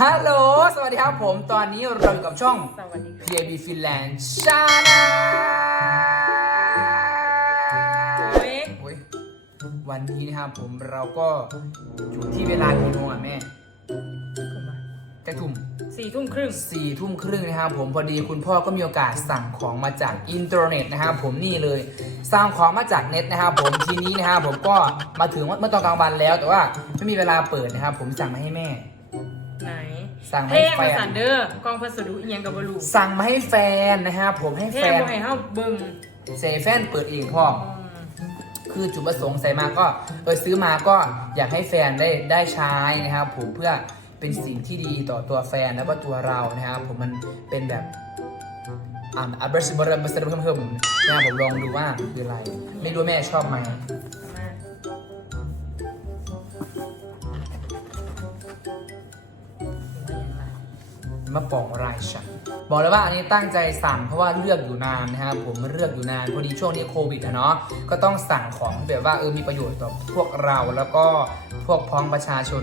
ฮัลโหล สวัสดีครับผม ตอนนี้เราอยู่กับช่อง สวัสดีค่ะ DAB Finland Channel โอ้ยโอ้ยวันนี้นะครับผมเราก็อยู่ที่เวลากี่โมงอะแม่ใกล้ทุ่มสี่ทุ่มครึ่งสี่ทุ่มครึ่งนะครับผมพอดีคุณพ่อก็มีโอกาสสั่งของมาจากอินเทอร์เน็ตนะครับผมนี่เลยสั่งของมาจากเน็ตนะครับผมทีนี้นะครับผมก็มาถึงเมื่อตอนกลางวันแล้ว แต่ว่าไม่มีเวลาเปิดนะครับผมสั่งมาให้แม่ไหน สั่งมาเพลให้งแฟมานสันเดอร์กองพัสดุอีหยังกับบลูสั่งมาให้แฟนนะครับผมให้เพลแฟงนบ่ให้เฮาเบิ่งเซแฟนเปิดเองพ่ออืมคือจุดประสงค์ใส่มาก็เออซื้อมาก็อยากให้แฟนได้ได้ใช้นะครับผมเพื่อเป็นสิ่งที่ดีต่อตัวแฟนแล้วก็ตัวเรานะครับผมมันเป็นแบบอ่านอัลเบอร์ซิบอร์บัสเตอร์เพิ่มเพิ่มนะครับผมลองดูว่าคืออะไร ไม่รู้แม่ชอบไหม มาปองราชันบอกเลยว่าอันนี้ตั้งใจสั่งเพราะว่าเลือกอยู่นานนะครับผมเลือกอยู่นานพอดีช่วงนี้โควิดอะเนาะก็ต้องสั่งของแบบว่าเออมีประโยชน์ต่อพวกเราแล้วก็พวกพ้องประชาชน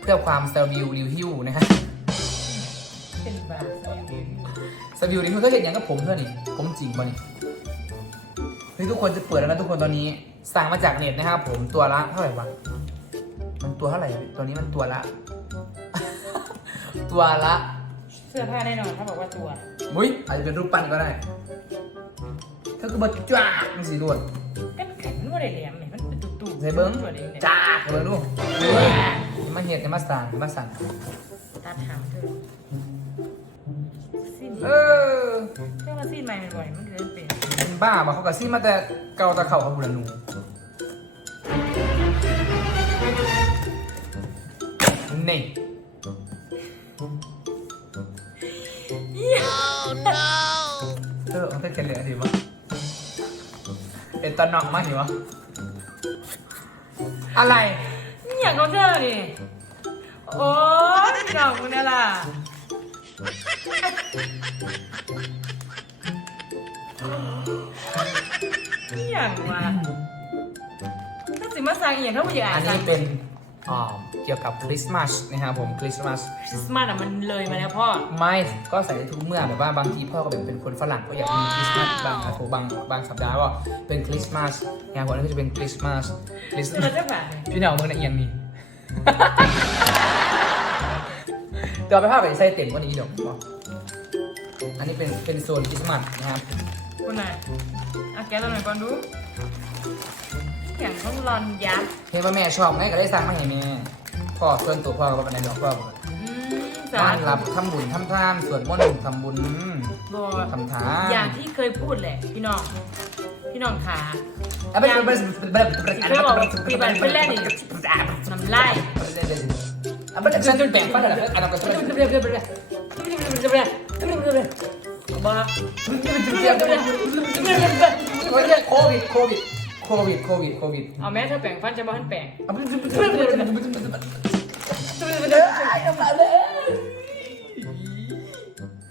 เพื่อความสวิวริวฮิวนะครับเป็นบาสสวิวนี่มันก็เห็นอย่างกับผมเท่านี่ผมจริงป่ะนี่เฮ้ยทุกคนจะเปิดแล้วนะทุกคนตอนนี้สั่งมาจากเน็ตนะครับผมตัวละเท่าไหร่วะมันตัวเท่าไหร่ตัวนี้มันตัวละ ตัวละ เสื้อผ้าแน่นอนเขาบอกว่าตัว มุ้ยอาจจะเป็นรูปปั้นก็ได้ก็คือมาจ้ามันสีดวนกันแข็งว่าได้แหลมเนี่ยมันเป็นตุ๊บๆใส่เบิ้งตัวเองเนี่ยจ้าเบิ้งดูมาเห็ดมาสั่งมาสั่งตัดหางเธอสิ้นเออเจ้ามาสิ้นใหม่บ่อยๆมันเกินเป็นเป็นบ้ามาเขากระซี่มาแต่เกาตะเข่าเขาบุรนูนี่ เออมันเป็นกันเหลือสิวะเอ็นตะหนอกมากสิวะอะไรเนี่ย่างของเธอนี่โอ้ยดอกมึงนี่ล่ะเนี่ย่างวะถ้าสิมาสั่งเอหย่างเขาไม่อยากอันสั่นี้งเป็น เกี่ยวกับคริสต์มาสนะครับผมคริสต์มาสคริสต์มาสอะมันเลยมาแล้วพ่อไม่ก็ใส่ได้ทุกเมื่อแบบว่าบางทีพ่อก็แบบเป็นคนฝรั่งก็อยากมีคริสต์มาสบางอาทิตย์บางบางสัปดาห์ก็เป็นคริสต์มาสงานผมนี่ก็จะเป็นคริสต์มาสคริสต์จะมามาสเจ้าผ่านพี่เหนาเมืองในเอียงนี่เดี๋ยวเอาไปภาพไปใส่เต็มกว่านี้เดี๋ยวบอกอันนี้เป็นเป็นโซนคริสต์มาสนะครับคุณนายเอาแกะเราหน่อยก่อนดู อย่างต้องรอนยับเห็นว่าแม่ชอบไงก็ได้สั่งมาให้แม่พ่อส่วนตัวพ่อก็เป็นในดอกพ่อก็อืมสาบ้านธุรับทำบุญทำทานสวดมนต์ทำบุญบอกทำทาน อย่างที่เคยพูดแหละ พี่น้อง พี่น้องขาอะเป็นเป็นเป็นเป็นเคยบอกว่าปีบันเป็นแรกนี่น้ำลายอะเป็นฉันจนแบ่งฟันอะไรอันนั้นก็จะเป็นเรียบเรียบเรียบเรียบเรียบเรียบเรียบเรียบเรียบเรียบบอกเรียกเรียกโควิดโควิดโควิดโควิดโควิดเอาแม่เธอแปลงฟันจะบอกให้แปลงเ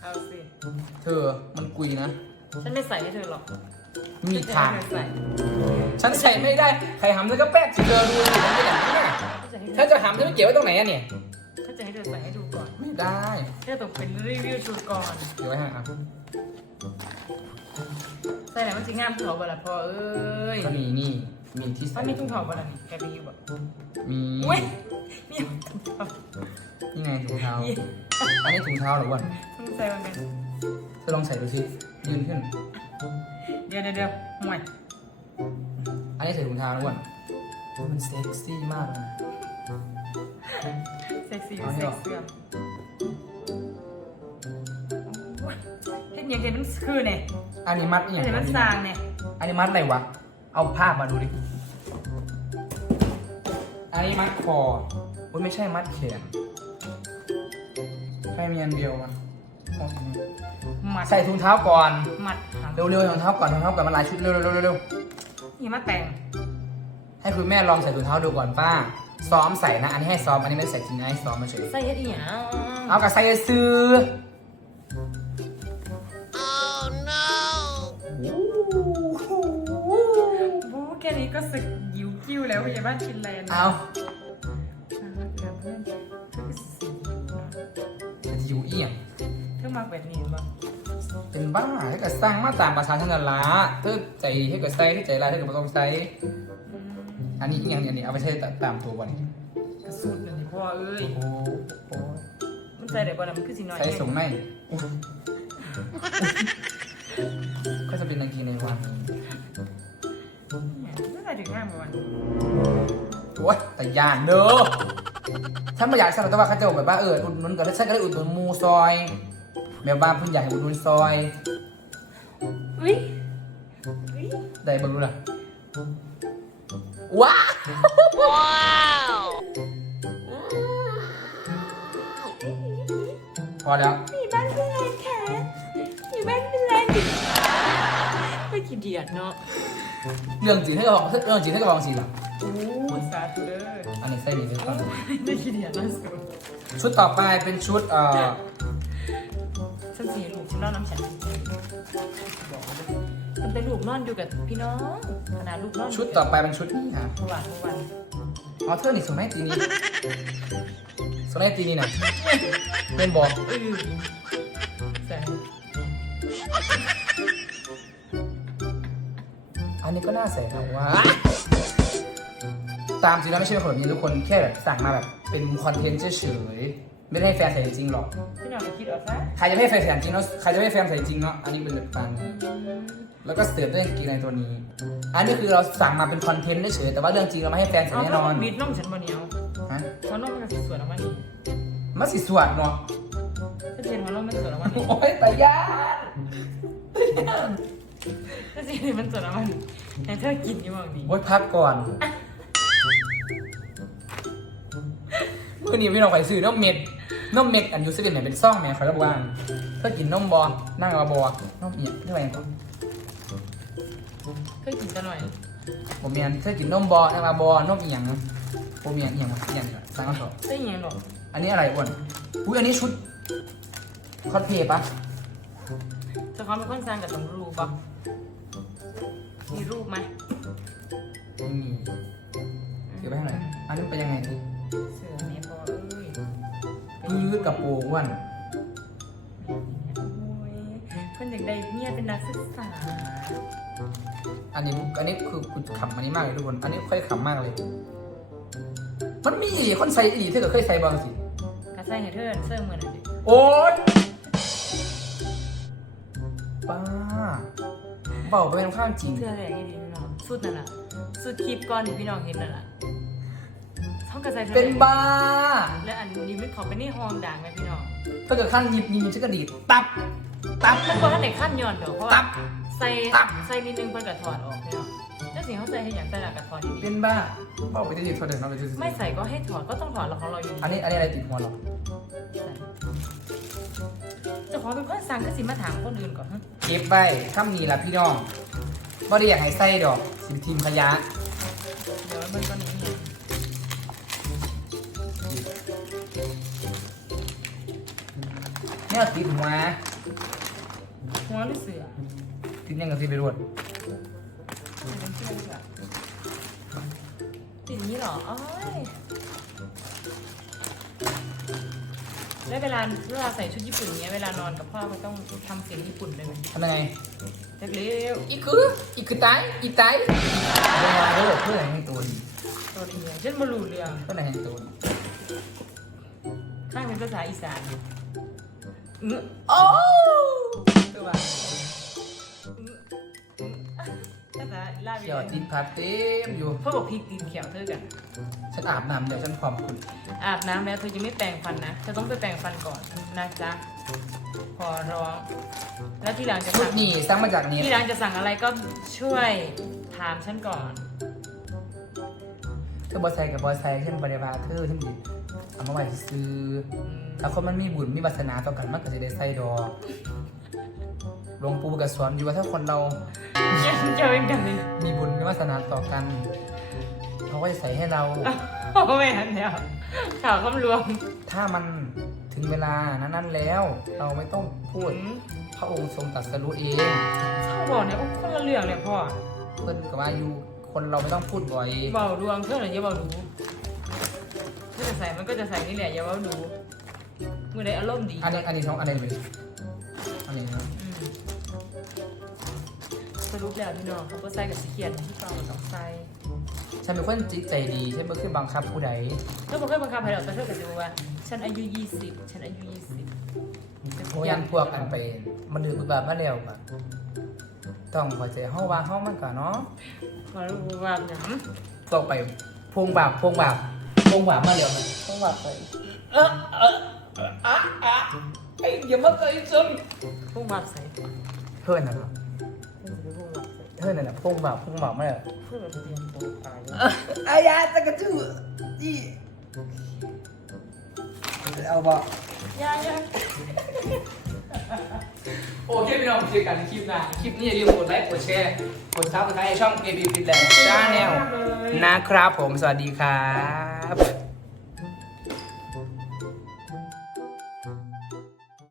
อาสิ เธอมันกุยนะ ฉันไม่ใส่ให้เธอหรอกมีทาง ฉันจะให้เธอใส่ฉันใส่ไม่ได้ ใครหำเธอก็แป๊กสิเธอดูสิมันเป็นอย่างนี้นะถ้าจะหำเธอไม่เกี่ยวไว้ตรงไหนอะเนี่ยเขาจะให้เธอใส่ให้ดูก่อนไม่ได้แค่ต้องเป็นรีวิวชุดก่อน เดี๋ยวไว้ให้อะใส่ไหนมันจะงามเผาบ่ละพอเอ้ยก็มีนี่ มีที่มัใส่นมีทุ่งเผาบ่ละนี่แกไปอยู่บ่มีอุ้ยมีทุ่งเผานี่ไงถุงเท้า อันนี้ถุงเท้าเหรอวะมึงใส่มันเป็นเธอลองใส่ดูสิยืนขึ้น เดี๋ยวเดี๋ยวเดี๋ยวห่วยอันนี้ใส่ถุงเท้านะวะมันเซ็กซี่มากเลยนะเซ็กซี่เอาให้เซ็อกอกเสื่อ ห็นอย่างเห็นมันคือเนี่ยอันนี้มัดอหย่างเห็นมันสร้างเนี่ยอันนี้มัดอะไรวะ เอาภาพมาดูดิ อันนี้มัดคอโอ้ยไม่ใช่มัดแขนแค่มีอันเดียวมันหมัดใส่ถุงเท้าก่อนหมัดหางเร็วๆถุงเท้าก่อนถุงเท้าก่อนมันหลายชุดเร็วๆเร็วๆเร็วนี่มาแต่งๆให้คุณแม่ลองใส่ถุงเท้าดูก่อนป้า ซ้อมใส่นะ อันนี้ให้ซ้อม อันนี้ไม่ได้ใส่จริงนะให้ซ้อมมาเฉยใส่เฮ็ดอีหยังเอากับใส่ซื้อ แล้วพยาบาลฟินแลนด์เอาเกือบเพื่อนเธอก็สีหิวเอียงเธอมักแบบนี้เห็นปะเป็นบ้าถ้าเกิดสร้างมาตามประชาชนนั่นละเธอใจให้เกิดใส่ที่ใจร้ายถ้าเกิดไม่ต้องใส่อืมอันนี้อีกอย่างอันนี้เอาไปใช้ตามตัวก่อนกระสุนเลยพ่อเอ้ยโอ้โหมันใส่ได้บ่ล่ะมันคือสิน้อยใช้แฮะส่งในก็จะเป็นกางเกงในวันไอ้ยแต่ยานเด้อถ้าไม่อยากใส่แต่ว่าเขาจะบอกแบบว่าเอออุดหนุนก็ใช่ก็ได้อุดหนุนหมูซอยแบบว่าเพิ่นอยากให้อุดหนุนซอยอุ้ยอุ้ยได้บรรลุล่ะว้าว้าวพอแล้วมีบ้านเป็นแรงแขนมีบ้านเป็นแรงดิไม่กี่เดียดเนาะเรื่องจริงให้กระบอกเรื่องจริงให้กระบอกสิล่ะ โอ้สาธุเด้ออันนี้ใส่ดีเลยครับไม่กี่เดียดล่าสุดชุดต่อไปเป็นชุดเอ่อฉันเสียลูกฉันนอนน้ำฉันบอกเลยมันเป็นลูกนอนอยู่กับพี่น้องขนาดลูกนอนชุดต่อไปเป็นชุดนี่ค่ะเมื่อวานเมื่อวานอ๋อเธอนี่ส่งให้ตีนี่ส่งให้ตีนี่น่ะเป็นบอกเออใส่อันนี้ก็น่าใส่นะว่า ตามจริงแล้วไม่ใช่เป็นคนแบบนี้ทุกคนแค่แบบสั่งมาแบบเป็นคอนเทนต์เฉยๆไม่ได้ให้แฟนใส่จริงหรอก พี่น้องไปคิดเอาซะใครจะไม่ให้แฟนใส่จริงเนาะใครจะไม่ให้แฟนใส่จริงเนาะอันนี้เป็นแบบตันแล้วก็เสิร์ฟด้วยกางเกงในตัวนี้ อันนี้คือเราสั่งมาเป็นคอนเทนต์เฉยๆแต่ว่าเรื่องจริงเราไม่ให้แฟนใส่เอาแน่เพนราะอนมันบิดน้องฉันมาเหนียวฮะเพราะน้องมันสวยออกมานี่มาสิสวดเนาะถ้าเจนของน้องมันสวยออกมานี่โอ้ยตายานถ้าเจนมันสวยออกมานี่แต่เธอกินอยังไงดีโอ้ยพักก่อน เมื่อนี้พี่น้องไปซื้อนมเม็ดนมเม็ดอันยูซิเป็นไหนเป็นซ่องแม่เขาระบวางเพื่อกินนมบอนั่งเอาบอนมเนี่ยนี่อะไรกันเคยกินซะหน่อยผมเมียนเพื่อกินนมบอนั่งเอาบอนมเอียงผมเมียนเอียงวะเอียงเนี่ยสั่งเอาเถอะได้ยังไงหรอกอันนี้อะไรอ้วนอุ้ยอันนี้ชุดคอสเพลย์ปะจะเขาเป็นคนสร้างกับตรงรูปปะมีรูปไหมไม่มีเก็บไว้ให้หน่อยอันนี้เป็นยังไง ปื้ดกับปรงอ้วนโอ้ยเพื่อนอยากได้เมียเป็นนักศึกษา อันนี้อันนี้คือกูขำอันนี้มากเลยทุกคน อันนี้ค่อยขำมากเลย มันมีอีคนใส่อีกที่เกิดเคยใส่บางสิกระใส่ให้เธอเสื้อเหมือนอะไรโอ๊ยป้าเบาไปเป็นข้างจริงเสื้ออะไรอย่างนี้ดีพี่น้องสุดนั่นแหละสุดคลิปก่อนที่พี่น้องเห็นนั่นแหละ เขากระใส่สื้อเป็นบ้าและอันนี้มันเขาไปในห้องด่างไหมพี่น้องถ้าเกิดขั้นหยิบยิงฉันก็ดีดตับตับมันก็ท่านไหนขั้นย้อนเดี๋ยวเพราะตัว่าบใส่ตับ ใส่นิดนึงเพิ่นก็ถอดออกพี่น้องเจ้าสิ่งเขาใส่ให้อย่างใส่หลักกระถอดดีเป็นบ้าเบาไปจะดีดเท่าเดิมเราไปดูสิๆไม่ใส่ก็ให้ถอดก็ต้องถอดเราของเราอยู่อันนี้อันนี้อะไรติดหัวเหรอเจะขอเป็นคนสั่งก็สิมาถามคนอื่นก่อนฮะเก็บไว้ถ้ามีละพี่น้องบ่ได้อยากให้ใส่ดอกสิไปทีมขยะ เดี๋ยวมันก็นี้เนี่ ยเนี่ยติดหัวหัวหรือเสือติดยังกับสิไปรวดเป็นเสื้อดีกว่าติดอย่างนี้เหรออ้อยแล้วเวลาเวลาใส่ชุดญี่ปุ่นอย่างเงี้ยเวลานอนกับพ่อมันต้องทำเสียงญี่ปุ่นด้วยไหมทำยังไงเร็วอีกคืออีกคือตายอีกตายเวลาเขาบอกเพื่อนให้ตัวดีๆตัวเดียวฉันมารู้เรื่องเพื่อนให้ตัวดีข้างเป็นภาษาอีสานเงื้อ โอ้ตัวบ้าภาษาลาเวีเขียวติดพัดเต็มอยู่ เขาบอกพริกตีนเขียวเธอกันฉันอาบน้ำเดี๋ยวฉันพร้อมคุณอาบน้ำแล้วเธอจะไม่แปรงฟันนะเธอต้องไปแปรงฟันก่อนนะจ๊ะขอร้อง แล้วที่หลังจะชุดสั่งนี้สร้างมาจากนี้ ที่หลังจะสั่งอะไรก็ช่วยถามฉันก่อน เธอบอสไซกับบอสไซฉันบริวารเธอฉันดิ เอามาไว้ซื้ออืมถ้าคนมันมีบุญมีวาสนาต่อกันมันก็จะได้ใส่ดอกหลวงปู่กับสอนอยู่ว่าถ้าคนเรายังเจอกันเลยมีบุญมีวาสนาต่อกันเขาก็จะใส่ให้เรา โอ้ไม่หันแล้วข่าวคำรวมถ้ามันถึงเวลานั้นๆแล้ว เราไม่ต้องพูดอืมพระองค์ทรงตรัสรู้เองเขาบอกเนี่ยโอ้คนละเรื่องเลยพ่อเพิ่นกับว่าอยู่คนเราไม่ต้องพูดบ่อย เบาดวงเท่าไหร่อย่าเบาดูถ้าจะ ใส่มันก็จะใส่นี่แหละอย่าเบาดูมือใดอารมณ์ดีอันนี้อันนี้ช่องอันนี้เป็นอันนี้นะอืมสรุปแล้วพี่น้องเขาก็ใส่กับสีเขียนที่เปล่าสองใส่ฉันเป็นคนจิตใจดีฉันไม่ขึ้นบังคับผู้ใดแล้วผมเคยบังคับให้เราแต่เธอก็จะบอกว่า ฉันอายุ20ฉันอายุ20ยันพวกอันไปมันดื้อแบบมาแล้วอะต้องพอใจเฮาว่าเฮามันก่อนเนาะ ขอรู้ว่าหยัง ต่อไปพวงบาปพวงบาปพ วงบาปมาแล้วมันพวงบาปไปเออเออเอออะอะไอ้อย่ามาเกยจนพุ่งมาใส่เพื่อนน่ะเหรอเพื่อนจะไปพุ่งมาใส่เพื่อนน่ะนะพวงบาปพวงบาปมาแล้วเพื่อนแบบเตรียมตัวตายอายาตะกะจูอีเอาบ่ยังยัง โอเคพี่น้องเจอกันในคลิปหน้าคลิปนี้อย่าลืมกดไลค์กดแชร์กดซับสไครต์ช่อง AB Fit Land Channel นะครับผมสวัสดีครับ